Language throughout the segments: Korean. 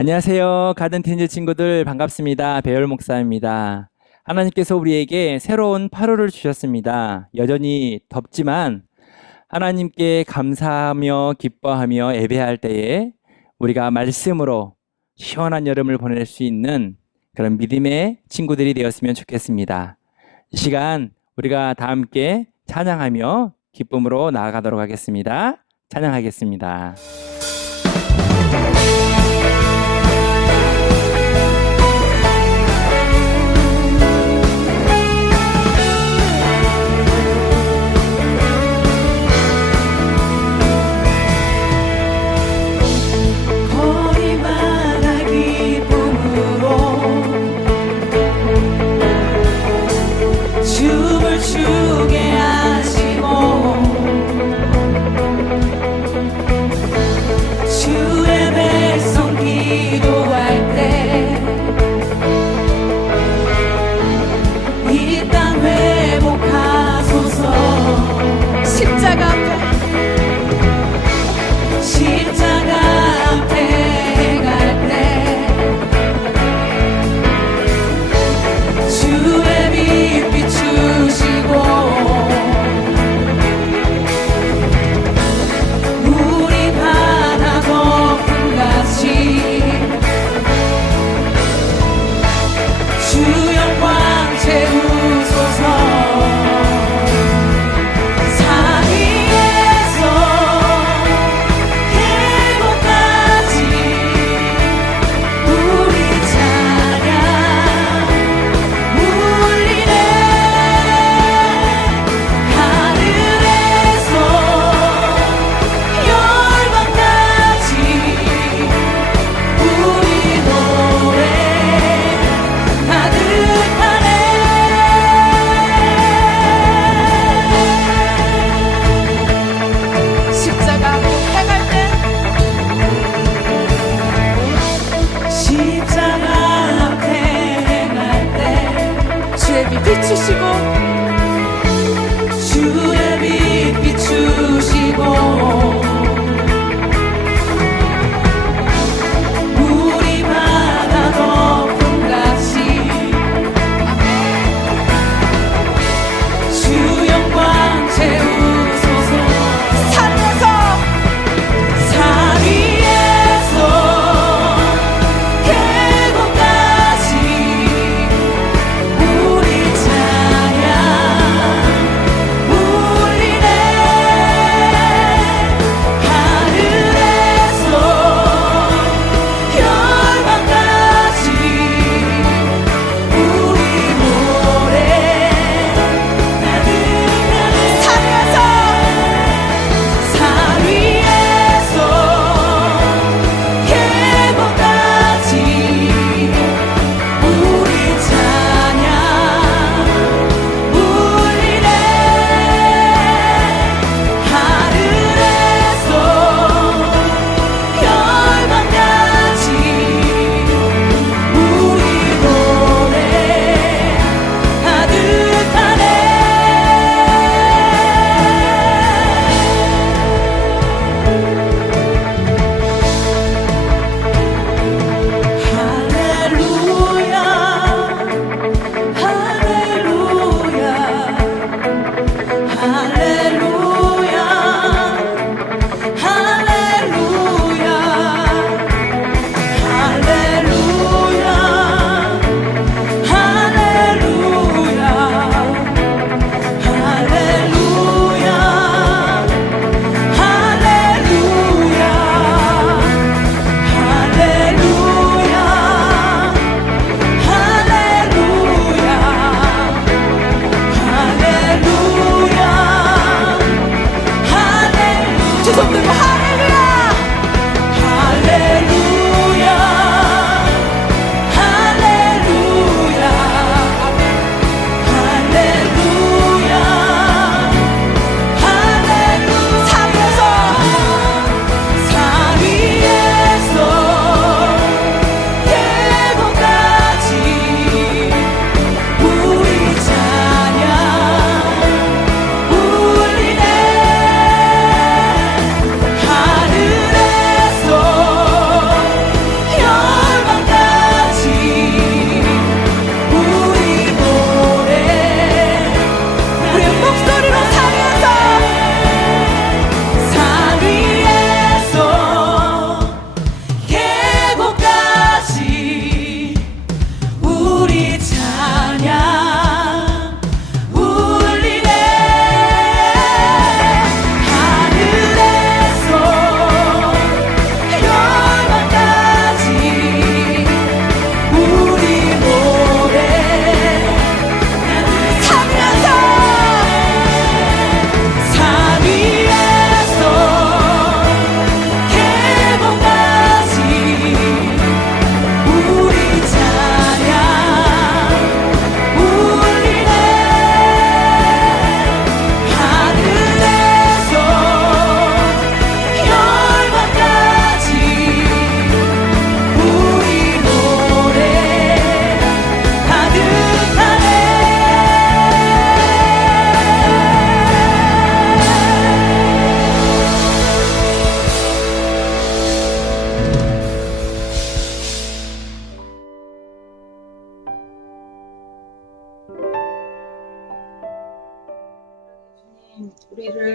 안녕하세요. 가든틴즈 친구들 반갑습니다. 배열 목사입니다. 하나님께서 우리에게 새로운 8월을 주셨습니다. 여전히 덥지만 하나님께 감사하며 기뻐하며 예배할 때에 우리가 말씀으로 시원한 여름을 보낼 수 있는 그런 믿음의 친구들이 되었으면 좋겠습니다. 이 시간 우리가 다 함께 찬양하며 기쁨으로 나아가도록 하겠습니다. 찬양하겠습니다.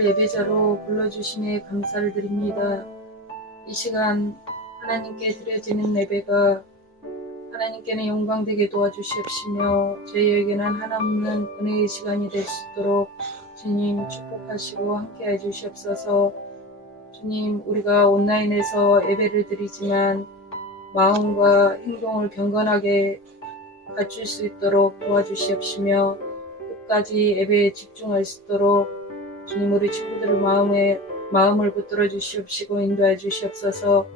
저희를 예배자로 불러주심에 감사를 드립니다. 이 시간 하나님께 드려지는 예배가 하나님께는 영광되게 도와주시옵시며 저희에게는 하나없는 은혜의 시간이 될 수 있도록 주님 축복하시고 함께해 주시옵소서. 주님, 우리가 온라인에서 예배를 드리지만 마음과 행동을 경건하게 갖출 수 있도록 도와주시옵시며 끝까지 예배에 집중할 수 있도록 주님, 우리 친구들의 마음을 붙들어 주시옵시고 인도해 주시옵소서.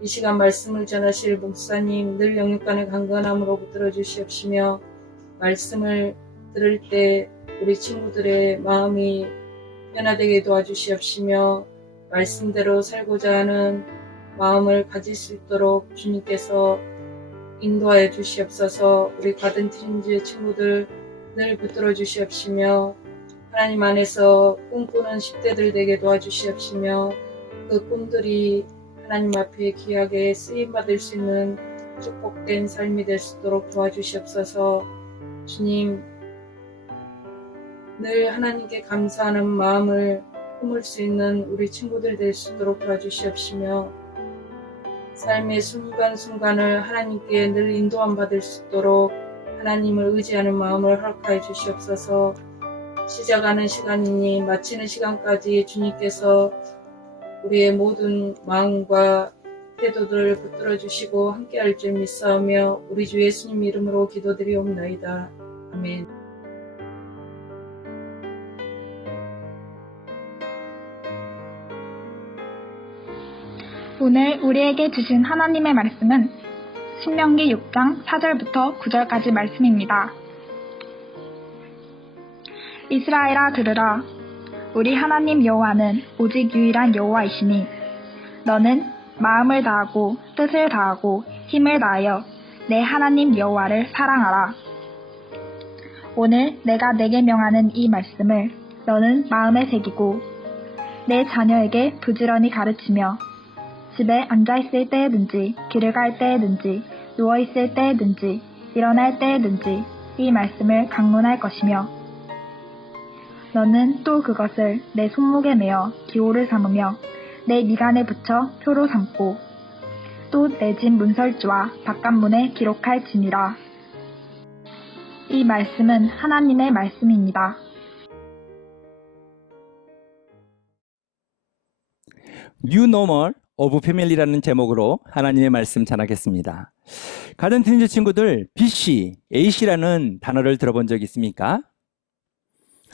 이 시간 말씀을 전하실 목사님 늘 영육간의 강건함으로 붙들어 주시옵시며 말씀을 들을 때 우리 친구들의 마음이 변화되게 도와주시옵시며 말씀대로 살고자 하는 마음을 가질 수 있도록 주님께서 인도하여 주시옵소서. 우리 가든 트린즈 친구들 늘 붙들어 주시옵시며 하나님 안에서 꿈꾸는 10대들 되게 도와주시옵시며 그 꿈들이 하나님 앞에 귀하게 쓰임받을 수 있는 축복된 삶이 될 수 있도록 도와주시옵소서. 주님, 늘 하나님께 감사하는 마음을 품을 수 있는 우리 친구들 될 수 있도록 도와주시옵시며 삶의 순간순간을 하나님께 늘 인도함 받을 수 있도록 하나님을 의지하는 마음을 허락하여 주시옵소서. 시작하는 시간이니 마치는 시간까지 주님께서 우리의 모든 마음과 태도들을 붙들어 주시고 함께할 줄 믿사오며 우리 주 예수님 이름으로 기도드리옵나이다. 아멘. 오늘 우리에게 주신 하나님의 말씀은 신명기 6장 4절부터 9절까지 말씀입니다. 이스라엘아 들으라. 우리 하나님 여호와는 오직 유일한 여호와이시니 너는 마음을 다하고 뜻을 다하고 힘을 다하여 내 하나님 여호와를 사랑하라. 오늘 내가 내게 명하는 이 말씀을 너는 마음에 새기고 내 자녀에게 부지런히 가르치며 집에 앉아있을 때에든지 길을 갈 때에든지 누워있을 때에든지 일어날 때에든지 이 말씀을 강론할 것이며 너는 또 그것을 내 손목에 매어 기호를 삼으며 내 미간에 붙여 표로 삼고 또 내 집 문설주와 바깥문에 기록할지니라. 이 말씀은 하나님의 말씀입니다. New Normal of Family라는 제목으로 하나님의 말씀 전하겠습니다. 가든 트린즈 친구들, BC, AC라는 단어를 들어본 적 있습니까?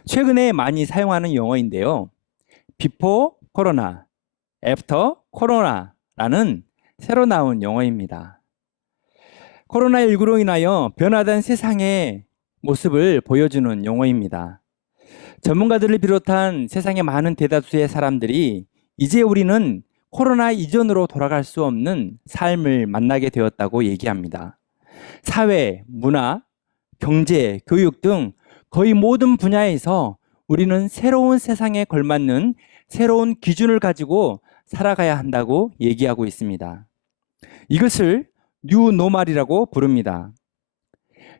최근에 많이 사용하는 용어인데요. Before Corona, After Corona라는 새로 나온 용어입니다. 코로나19로 인하여 변화된 세상의 모습을 보여주는 용어입니다. 전문가들을 비롯한 세상의 많은 대다수의 사람들이 이제 우리는 코로나 이전으로 돌아갈 수 없는 삶을 만나게 되었다고 얘기합니다. 사회, 문화, 경제, 교육 등 거의 모든 분야에서 우리는 새로운 세상에 걸맞는 새로운 기준을 가지고 살아가야 한다고 얘기하고 있습니다. 이것을 뉴노멀이라고 부릅니다.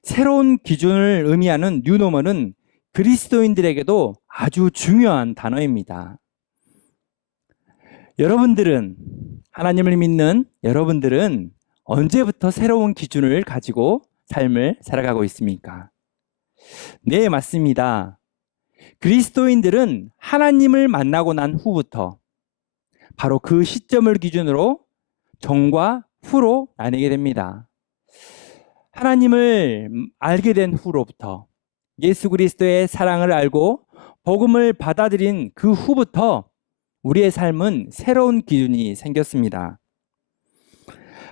새로운 기준을 의미하는 뉴노멀은 그리스도인들에게도 아주 중요한 단어입니다. 여러분들은, 하나님을 믿는 여러분들은 언제부터 새로운 기준을 가지고 삶을 살아가고 있습니까? 네, 맞습니다. 그리스도인들은 하나님을 만나고 난 후부터 바로 그 시점을 기준으로 전과 후로 나뉘게 됩니다. 하나님을 알게 된 후로부터 예수 그리스도의 사랑을 알고 복음을 받아들인 그 후부터 우리의 삶은 새로운 기준이 생겼습니다.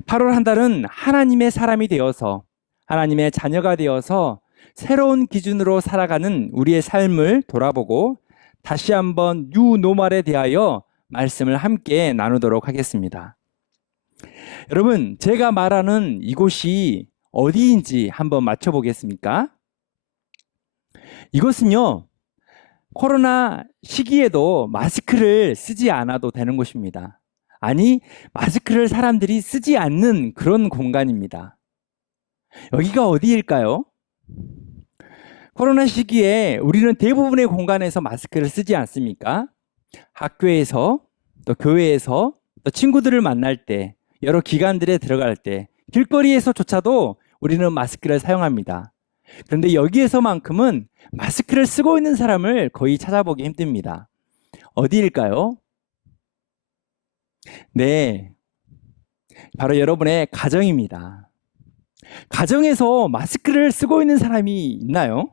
8월 한 달은 하나님의 사람이 되어서 하나님의 자녀가 되어서 새로운 기준으로 살아가는 우리의 삶을 돌아보고 다시 한번 뉴노멀에 대하여 말씀을 함께 나누도록 하겠습니다. 여러분, 제가 말하는 이곳이 어디인지 한번 맞춰보겠습니까? 이것은요, 코로나 시기에도 마스크를 쓰지 않아도 되는 곳입니다. 아니, 마스크를 사람들이 쓰지 않는 그런 공간입니다. 여기가 어디일까요? 코로나 시기에 우리는 대부분의 공간에서 마스크를 쓰지 않습니까? 학교에서 또 교회에서 또 친구들을 만날 때 여러 기관들에 들어갈 때 길거리에서조차도 우리는 마스크를 사용합니다. 그런데 여기에서만큼은 마스크를 쓰고 있는 사람을 거의 찾아보기 힘듭니다. 어디일까요? 네, 바로 여러분의 가정입니다. 가정에서 마스크를 쓰고 있는 사람이 있나요?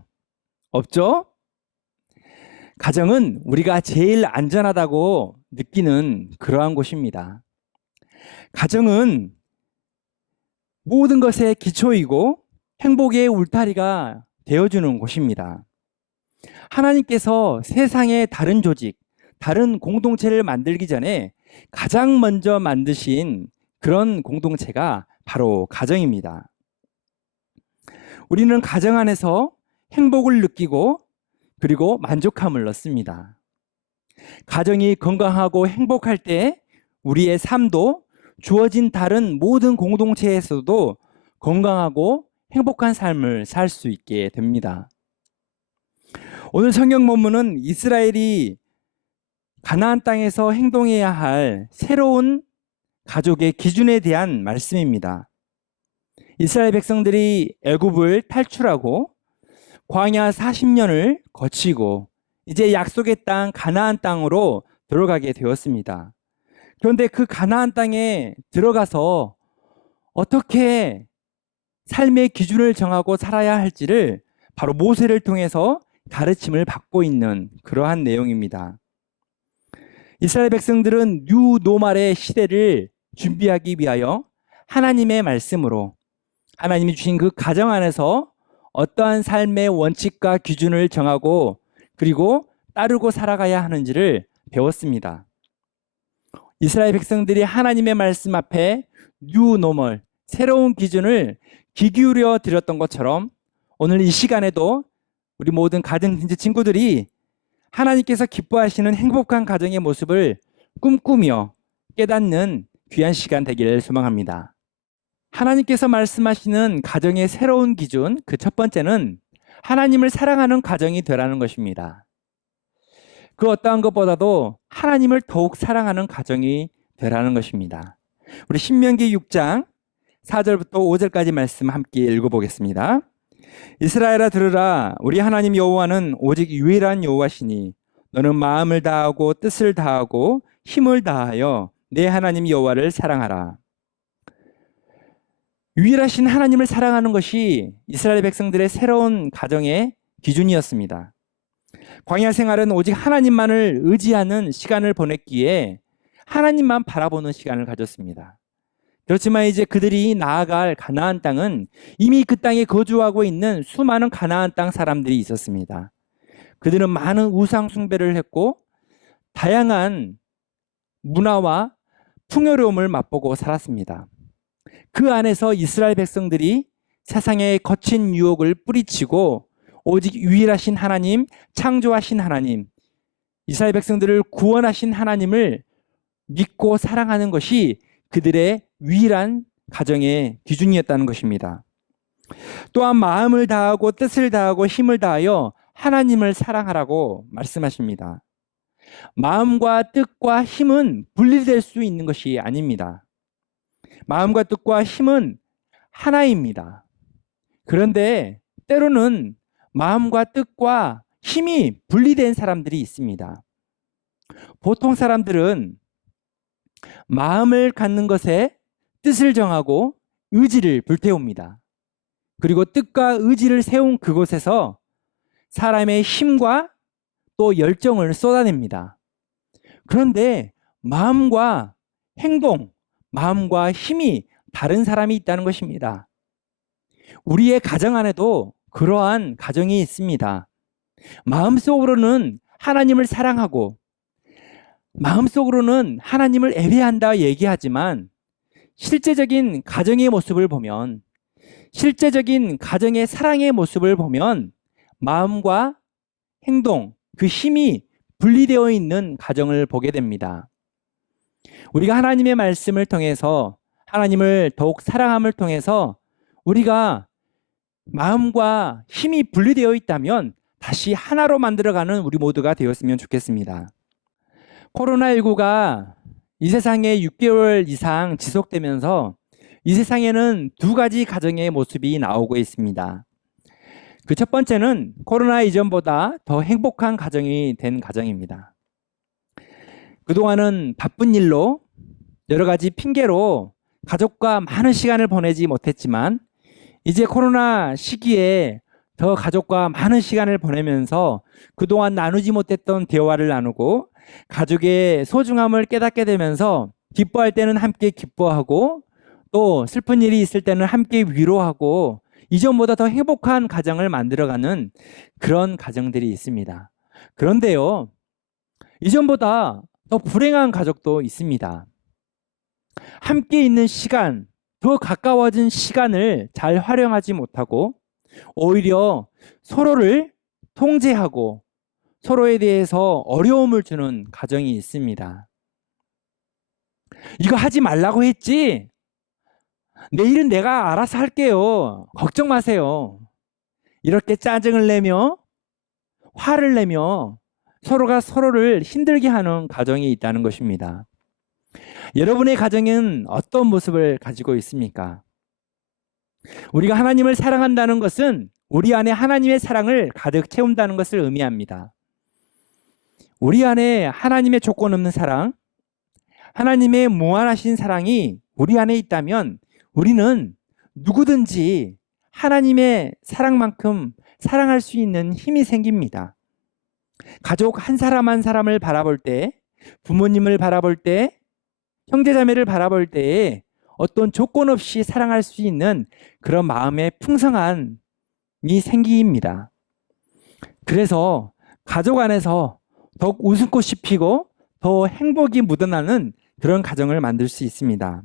없죠? 가정은 우리가 제일 안전하다고 느끼는 그러한 곳입니다. 가정은 모든 것의 기초이고 행복의 울타리가 되어주는 곳입니다. 하나님께서 세상의 다른 조직, 다른 공동체를 만들기 전에 가장 먼저 만드신 그런 공동체가 바로 가정입니다. 우리는 가정 안에서 행복을 느끼고 그리고 만족함을 얻습니다. 가정이 건강하고 행복할 때 우리의 삶도 주어진 다른 모든 공동체에서도 건강하고 행복한 삶을 살 수 있게 됩니다. 오늘 성경 본문은 이스라엘이 가나안 땅에서 행동해야 할 새로운 가족의 기준에 대한 말씀입니다. 이스라엘 백성들이 애굽을 탈출하고 광야 40년을 거치고 이제 약속의 땅 가나안 땅으로 들어가게 되었습니다. 그런데 그 가나안 땅에 들어가서 어떻게 삶의 기준을 정하고 살아야 할지를 바로 모세를 통해서 가르침을 받고 있는 그러한 내용입니다. 이스라엘 백성들은 뉴노말의 시대를 준비하기 위하여 하나님의 말씀으로 하나님이 주신 그 가정 안에서 어떠한 삶의 원칙과 기준을 정하고 그리고 따르고 살아가야 하는지를 배웠습니다. 이스라엘 백성들이 하나님의 말씀 앞에 뉴노멀, 새로운 기준을 귀 기울여 드렸던 것처럼 오늘 이 시간에도 우리 모든 가정 친구들이 하나님께서 기뻐하시는 행복한 가정의 모습을 꿈꾸며 깨닫는 귀한 시간 되기를 소망합니다. 하나님께서 말씀하시는 가정의 새로운 기준, 그 첫 번째는 하나님을 사랑하는 가정이 되라는 것입니다. 그 어떠한 것보다도 하나님을 더욱 사랑하는 가정이 되라는 것입니다. 우리 신명기 6장 4절부터 5절까지 말씀 함께 읽어보겠습니다. 이스라엘아 들으라. 우리 하나님 여호와는 오직 유일한 여호와시니 너는 마음을 다하고 뜻을 다하고 힘을 다하여 내 하나님 여호와를 사랑하라. 유일하신 하나님을 사랑하는 것이 이스라엘 백성들의 새로운 가정의 기준이었습니다. 광야 생활은 오직 하나님만을 의지하는 시간을 보냈기에 하나님만 바라보는 시간을 가졌습니다. 그렇지만 이제 그들이 나아갈 가나안 땅은 이미 그 땅에 거주하고 있는 수많은 가나안 땅 사람들이 있었습니다. 그들은 많은 우상 숭배를 했고 다양한 문화와 풍요로움을 맛보고 살았습니다. 그 안에서 이스라엘 백성들이 세상의 거친 유혹을 뿌리치고 오직 유일하신 하나님, 창조하신 하나님, 이스라엘 백성들을 구원하신 하나님을 믿고 사랑하는 것이 그들의 유일한 가정의 기준이었다는 것입니다. 또한 마음을 다하고 뜻을 다하고 힘을 다하여 하나님을 사랑하라고 말씀하십니다. 마음과 뜻과 힘은 분리될 수 있는 것이 아닙니다. 마음과 뜻과 힘은 하나입니다. 그런데 때로는 마음과 뜻과 힘이 분리된 사람들이 있습니다. 보통 사람들은 마음을 갖는 것에 뜻을 정하고 의지를 불태웁니다. 그리고 뜻과 의지를 세운 그곳에서 사람의 힘과 또 열정을 쏟아냅니다. 그런데 마음과 행동, 마음과 힘이 다른 사람이 있다는 것입니다. 우리의 가정 안에도 그러한 가정이 있습니다. 마음속으로는 하나님을 사랑하고 마음속으로는 하나님을 예배한다 얘기하지만 실제적인 가정의 모습을 보면, 실제적인 가정의 사랑의 모습을 보면 마음과 행동, 그 힘이 분리되어 있는 가정을 보게 됩니다. 우리가 하나님의 말씀을 통해서 하나님을 더욱 사랑함을 통해서 우리가 마음과 힘이 분리되어 있다면 다시 하나로 만들어가는 우리 모두가 되었으면 좋겠습니다. 코로나19가 이 세상에 6개월 이상 지속되면서 이 세상에는 두 가지 가정의 모습이 나오고 있습니다. 그 첫 번째는 코로나 이전보다 더 행복한 가정이 된 가정입니다. 그동안은 바쁜 일로 여러 가지 핑계로 가족과 많은 시간을 보내지 못했지만 이제 코로나 시기에 더 가족과 많은 시간을 보내면서 그동안 나누지 못했던 대화를 나누고 가족의 소중함을 깨닫게 되면서 기뻐할 때는 함께 기뻐하고 또 슬픈 일이 있을 때는 함께 위로하고 이전보다 더 행복한 가정을 만들어가는 그런 가정들이 있습니다. 그런데요, 이전보다 더 불행한 가족도 있습니다. 함께 있는 시간, 더 가까워진 시간을 잘 활용하지 못하고 오히려 서로를 통제하고 서로에 대해서 어려움을 주는 가정이 있습니다. 이거 하지 말라고 했지? 내일은 내가 알아서 할게요. 걱정 마세요. 이렇게 짜증을 내며 화를 내며 서로가 서로를 힘들게 하는 가정이 있다는 것입니다. 여러분의 가정은 어떤 모습을 가지고 있습니까? 우리가 하나님을 사랑한다는 것은 우리 안에 하나님의 사랑을 가득 채운다는 것을 의미합니다. 우리 안에 하나님의 조건 없는 사랑, 하나님의 무한하신 사랑이 우리 안에 있다면 우리는 누구든지 하나님의 사랑만큼 사랑할 수 있는 힘이 생깁니다. 가족 한 사람 한 사람을 바라볼 때, 부모님을 바라볼 때, 형제자매를 바라볼 때에 어떤 조건 없이 사랑할 수 있는 그런 마음의 풍성함이 생깁니다. 그래서 가족 안에서 더욱 웃음꽃이 피고 더 행복이 묻어나는 그런 가정을 만들 수 있습니다.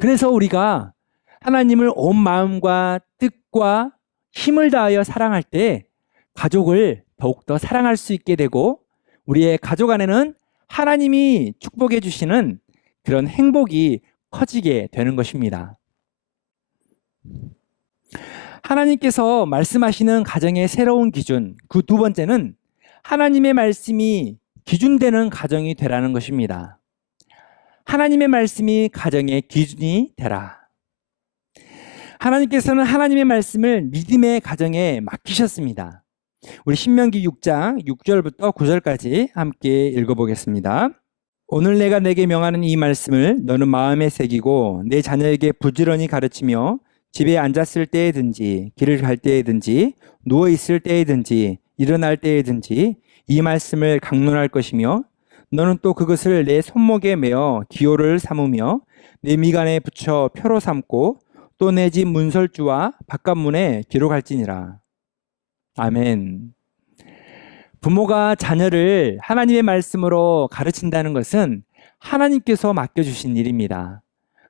그래서 우리가 하나님을 온 마음과 뜻과 힘을 다하여 사랑할 때 가족을 더욱더 사랑할 수 있게 되고 우리의 가족 안에는 하나님이 축복해 주시는 그런 행복이 커지게 되는 것입니다. 하나님께서 말씀하시는 가정의 새로운 기준, 그 두 번째는 하나님의 말씀이 기준되는 가정이 되라는 것입니다. 하나님의 말씀이 가정의 기준이 되라. 하나님께서는 하나님의 말씀을 믿음의 가정에 맡기셨습니다. 우리 신명기 6장 6절부터 9절까지 함께 읽어보겠습니다. 오늘 내가 내게 명하는 이 말씀을 너는 마음에 새기고 내 자녀에게 부지런히 가르치며 집에 앉았을 때에든지 길을 갈 때에든지 누워 있을 때에든지 일어날 때에든지 이 말씀을 강론할 것이며 너는 또 그것을 내 손목에 메어 기호를 삼으며 내 미간에 붙여 표로 삼고 또 내 집 문설주와 바깥문에 기록할지니라. 아멘. 부모가 자녀를 하나님의 말씀으로 가르친다는 것은 하나님께서 맡겨주신 일입니다.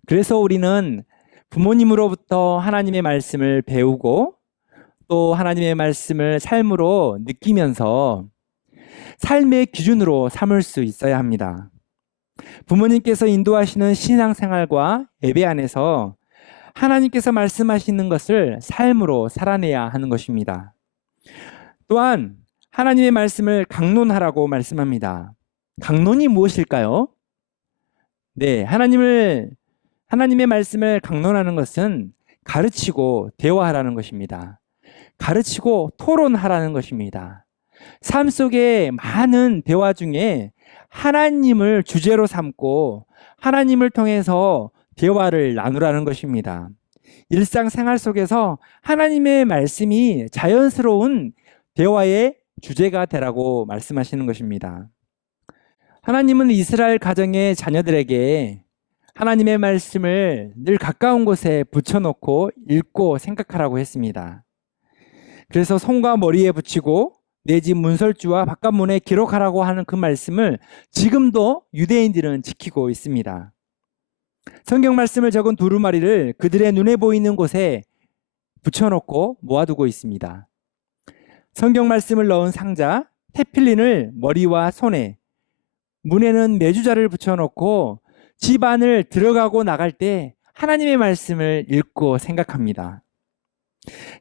그래서 우리는 부모님으로부터 하나님의 말씀을 배우고 또 하나님의 말씀을 삶으로 느끼면서 삶의 기준으로 삼을 수 있어야 합니다. 부모님께서 인도하시는 신앙생활과 예배 안에서 하나님께서 말씀하시는 것을 삶으로 살아내야 하는 것입니다. 또한 하나님의 말씀을 강론하라고 말씀합니다. 강론이 무엇일까요? 네, 하나님의 말씀을 강론하는 것은 가르치고 대화하라는 것입니다. 가르치고 토론하라는 것입니다. 삶 속에 많은 대화 중에 하나님을 주제로 삼고 하나님을 통해서 대화를 나누라는 것입니다. 일상생활 속에서 하나님의 말씀이 자연스러운 대화의 주제가 되라고 말씀하시는 것입니다. 하나님은 이스라엘 가정의 자녀들에게 하나님의 말씀을 늘 가까운 곳에 붙여놓고 읽고 생각하라고 했습니다. 그래서 손과 머리에 붙이고 내 집 문설주와 바깥문에 기록하라고 하는 그 말씀을 지금도 유대인들은 지키고 있습니다. 성경 말씀을 적은 두루마리를 그들의 눈에 보이는 곳에 붙여놓고 모아두고 있습니다. 성경 말씀을 넣은 상자, 테필린을 머리와 손에, 문에는 메주자를 붙여놓고 집 안을 들어가고 나갈 때 하나님의 말씀을 읽고 생각합니다.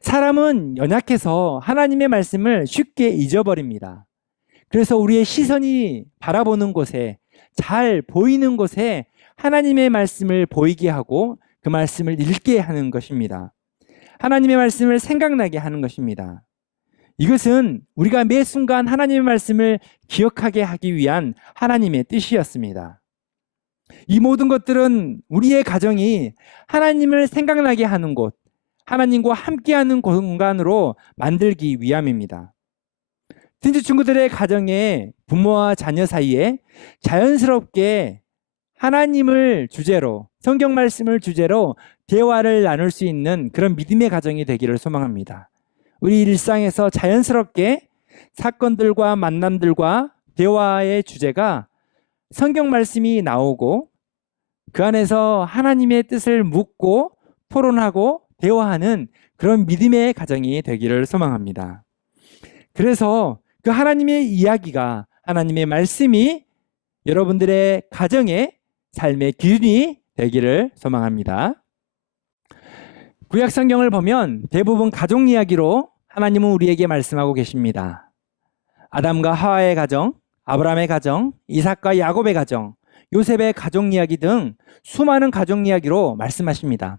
사람은 연약해서 하나님의 말씀을 쉽게 잊어버립니다. 그래서 우리의 시선이 바라보는 곳에, 잘 보이는 곳에 하나님의 말씀을 보이게 하고 그 말씀을 읽게 하는 것입니다. 하나님의 말씀을 생각나게 하는 것입니다. 이것은 우리가 매 순간 하나님의 말씀을 기억하게 하기 위한 하나님의 뜻이었습니다. 이 모든 것들은 우리의 가정이 하나님을 생각나게 하는 곳, 하나님과 함께하는 공간으로 만들기 위함입니다. tin주 친구들의 가정에 부모와 자녀 사이에 자연스럽게 하나님을 주제로, 성경 말씀을 주제로 대화를 나눌 수 있는 그런 믿음의 가정이 되기를 소망합니다. 우리 일상에서 자연스럽게 사건들과 만남들과 대화의 주제가 성경 말씀이 나오고 그 안에서 하나님의 뜻을 묻고 토론하고 대화하는 그런 믿음의 가정이 되기를 소망합니다. 그래서 그 하나님의 이야기가, 하나님의 말씀이 여러분들의 가정의 삶의 기준이 되기를 소망합니다. 구약 성경을 보면 대부분 가족 이야기로 하나님은 우리에게 말씀하고 계십니다. 아담과 하와의 가정, 아브라함의 가정, 이삭과 야곱의 가정, 요셉의 가족 이야기 등 수많은 가족 이야기로 말씀하십니다.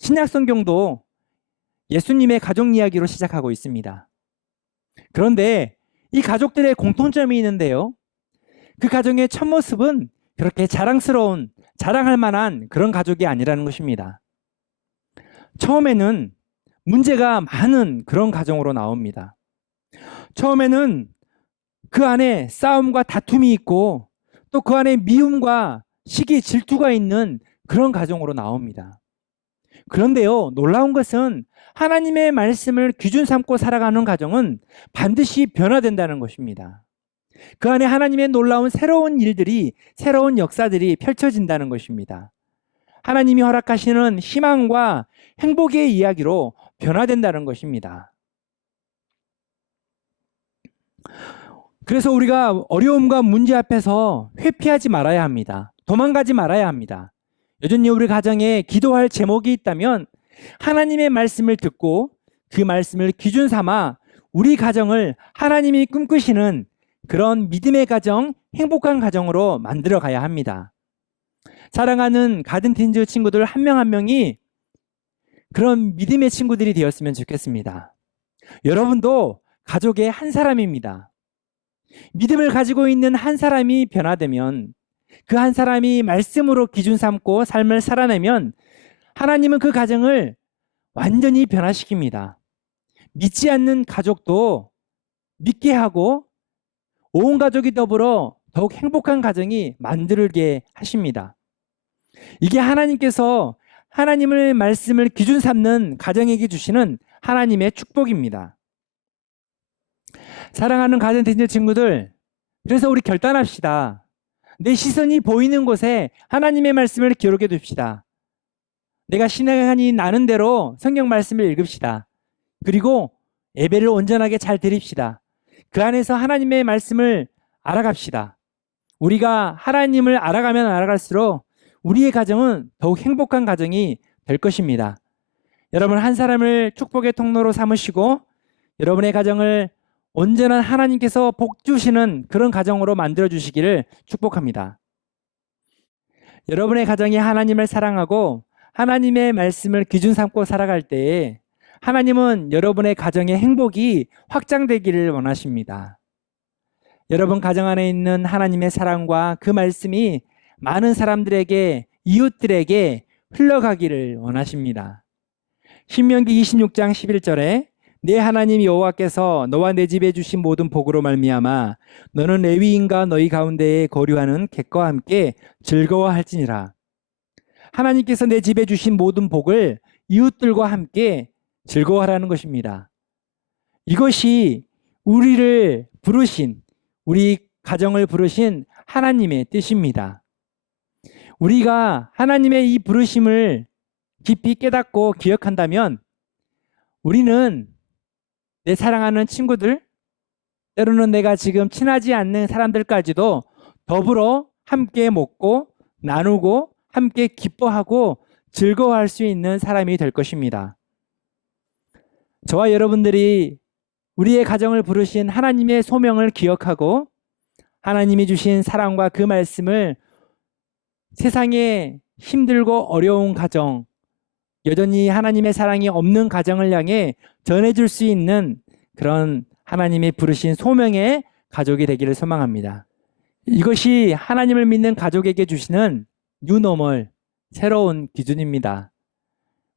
신약 성경도 예수님의 가족 이야기로 시작하고 있습니다. 그런데 이 가족들의 공통점이 있는데요. 그 가정의 첫 모습은 그렇게 자랑스러운, 자랑할 만한 그런 가족이 아니라는 것입니다. 처음에는 문제가 많은 그런 가정으로 나옵니다. 처음에는 그 안에 싸움과 다툼이 있고 또 그 안에 미움과 시기, 질투가 있는 그런 가정으로 나옵니다. 그런데요, 놀라운 것은 하나님의 말씀을 기준 삼고 살아가는 가정은 반드시 변화된다는 것입니다. 그 안에 하나님의 놀라운 새로운 일들이, 새로운 역사들이 펼쳐진다는 것입니다. 하나님이 허락하시는 희망과 행복의 이야기로 변화된다는 것입니다. 그래서 우리가 어려움과 문제 앞에서 회피하지 말아야 합니다. 도망가지 말아야 합니다. 여전히 우리 가정에 기도할 제목이 있다면 하나님의 말씀을 듣고 그 말씀을 기준 삼아 우리 가정을 하나님이 꿈꾸시는 그런 믿음의 가정, 행복한 가정으로 만들어 가야 합니다. 사랑하는 가든틴즈 친구들 한 명 한 명이 그런 믿음의 친구들이 되었으면 좋겠습니다. 여러분도 가족의 한 사람입니다. 믿음을 가지고 있는 한 사람이 변화되면, 그 한 사람이 말씀으로 기준 삼고 삶을 살아내면 하나님은 그 가정을 완전히 변화시킵니다. 믿지 않는 가족도 믿게 하고 온 가족이 더불어 더욱 행복한 가정이 만들게 하십니다. 이게 하나님께서 하나님의 말씀을 기준 삼는 가정에게 주시는 하나님의 축복입니다. 사랑하는 가든틴즈 친구들, 그래서 우리 결단합시다. 내 시선이 보이는 곳에 하나님의 말씀을 기록해 둡시다. 내가 시간이 나는 대로 성경 말씀을 읽읍시다. 그리고 예배를 온전하게 잘 드립시다. 그 안에서 하나님의 말씀을 알아갑시다. 우리가 하나님을 알아가면 알아갈수록 우리의 가정은 더욱 행복한 가정이 될 것입니다. 여러분 한 사람을 축복의 통로로 삼으시고 여러분의 가정을 온전한 하나님께서 복 주시는 그런 가정으로 만들어 주시기를 축복합니다. 여러분의 가정이 하나님을 사랑하고 하나님의 말씀을 기준 삼고 살아갈 때에 하나님은 여러분의 가정의 행복이 확장되기를 원하십니다. 여러분 가정 안에 있는 하나님의 사랑과 그 말씀이 많은 사람들에게, 이웃들에게 흘러가기를 원하십니다. 신명기 26장 11절에 내 하나님 여호와께서 너와 내 집에 주신 모든 복으로 말미암아 너는 레위인과 너희 가운데에 거류하는 객과 함께 즐거워할지니라. 하나님께서 내 집에 주신 모든 복을 이웃들과 함께 즐거워하라는 것입니다. 이것이 우리를 부르신, 우리 가정을 부르신 하나님의 뜻입니다. 우리가 하나님의 이 부르심을 깊이 깨닫고 기억한다면 우리는 내 사랑하는 친구들, 때로는 내가 지금 친하지 않는 사람들까지도 더불어 함께 먹고 나누고 함께 기뻐하고 즐거워할 수 있는 사람이 될 것입니다. 저와 여러분들이 우리의 가정을 부르신 하나님의 소명을 기억하고 하나님이 주신 사랑과 그 말씀을 세상에 힘들고 어려운 가정, 여전히 하나님의 사랑이 없는 가정을 향해 전해줄 수 있는 그런 하나님이 부르신 소명의 가족이 되기를 소망합니다. 이것이 하나님을 믿는 가족에게 주시는 뉴노멀, 새로운 기준입니다.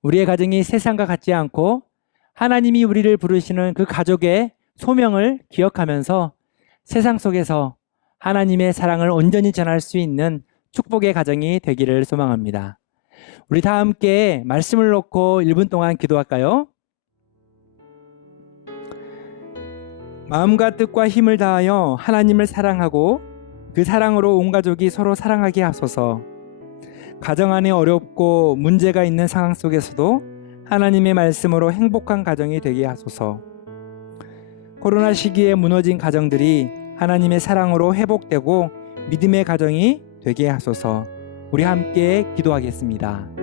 우리의 가정이 세상과 같지 않고 하나님이 우리를 부르시는 그 가족의 소명을 기억하면서 세상 속에서 하나님의 사랑을 온전히 전할 수 있는 축복의 가정이 되기를 소망합니다. 우리 다 함께 말씀을 놓고 1분 동안 기도할까요? 마음과 뜻과 힘을 다하여 하나님을 사랑하고 그 사랑으로 온 가족이 서로 사랑하게 하소서. 가정 안에 어렵고 문제가 있는 상황 속에서도 하나님의 말씀으로 행복한 가정이 되게 하소서. 코로나 시기에 무너진 가정들이 하나님의 사랑으로 회복되고 믿음의 가정이 되게 하소서. 우리 함께 기도하겠습니다.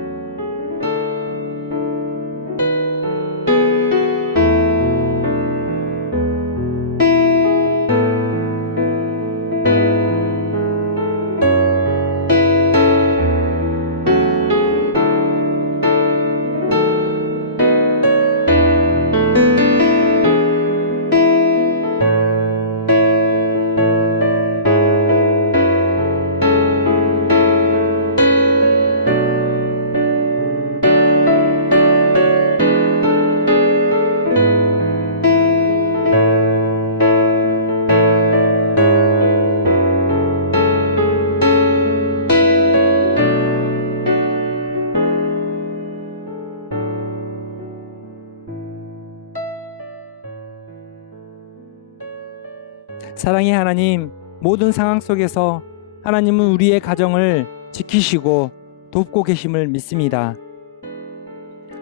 사랑의 하나님, 모든 상황 속에서 하나님은 우리의 가정을 지키시고 돕고 계심을 믿습니다.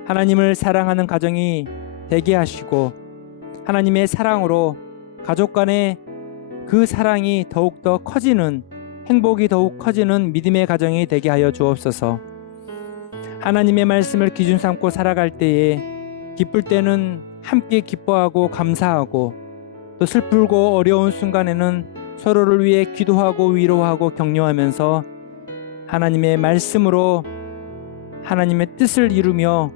하나님을 사랑하는 가정이 되게 하시고 하나님의 사랑으로 가족 간의 그 사랑이 더욱더 커지는, 행복이 더욱 커지는 믿음의 가정이 되게 하여 주옵소서. 하나님의 말씀을 기준 삼고 살아갈 때에 기쁠 때는 함께 기뻐하고 감사하고 또 슬프고 어려운 순간에는 서로를 위해 기도하고 위로하고 격려하면서 하나님의 말씀으로 하나님의 뜻을 이루며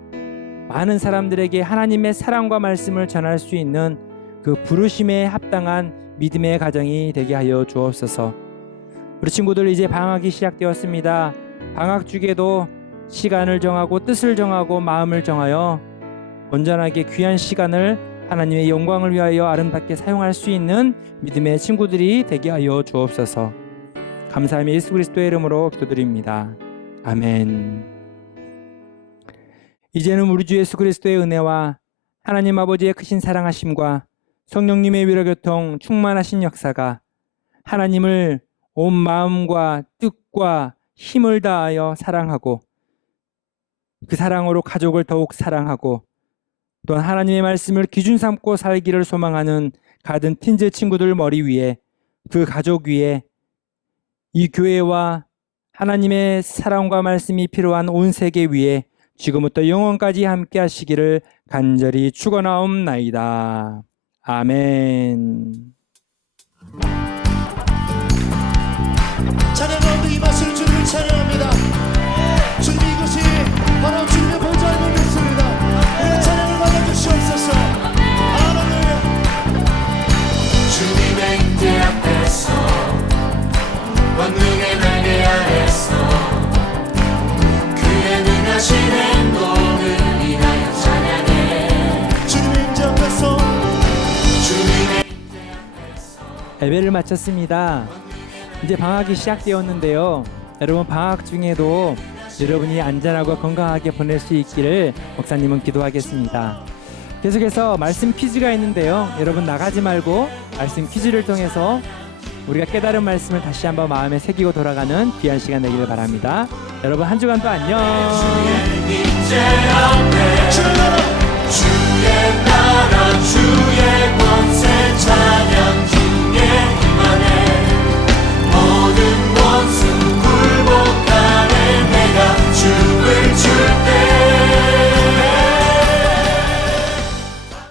많은 사람들에게 하나님의 사랑과 말씀을 전할 수 있는 그 부르심에 합당한 믿음의 가정이 되게 하여 주옵소서. 우리 친구들 이제 방학이 시작되었습니다. 방학 중에도 시간을 정하고 뜻을 정하고 마음을 정하여 온전하게 귀한 시간을 하나님의 영광을 위하여 아름답게 사용할 수 있는 믿음의 친구들이 되게 하여 주옵소서. 감사하며 예수 그리스도의 이름으로 기도드립니다. 아멘. 이제는 우리 주 예수 그리스도의 은혜와 하나님 아버지의 크신 사랑하심과 성령님의 위로교통 충만하신 역사가 하나님을 온 마음과 뜻과 힘을 다하여 사랑하고 그 사랑으로 가족을 더욱 사랑하고 또한 하나님의 말씀을 기준 삼고 살기를 소망하는 가든 틴즈 친구들 머리 위에, 그 가족 위에, 이 교회와 하나님의 사랑과 말씀이 필요한 온 세계 위에 지금부터 영원까지 함께 하시기를 간절히 축원하옵나이다. 아멘. 찬양 가운데 임하실 주님을 찬양합니다. 주님, 이곳이 바로 주님의 보좌의 곳입니다. 우리의 찬양을 받아주시옵소서. 할렐루야. 주님의 임재 앞에서 권능의 날개 아래서 그의 능하신 행동을 인하여 찬양해. 주님의 임재 앞에서 예배를 마쳤습니다. 이제 방학이 시작되었는데요. 여러분 방학 중에도 여러분이 안전하고 건강하게 보낼 수 있기를 목사님은 기도하겠습니다. 계속해서 말씀 퀴즈가 있는데요. 여러분 나가지 말고 말씀 퀴즈를 통해서 우리가 깨달은 말씀을 다시 한번 마음에 새기고 돌아가는 귀한 시간 되기를 바랍니다. 여러분 한 주간도 안녕.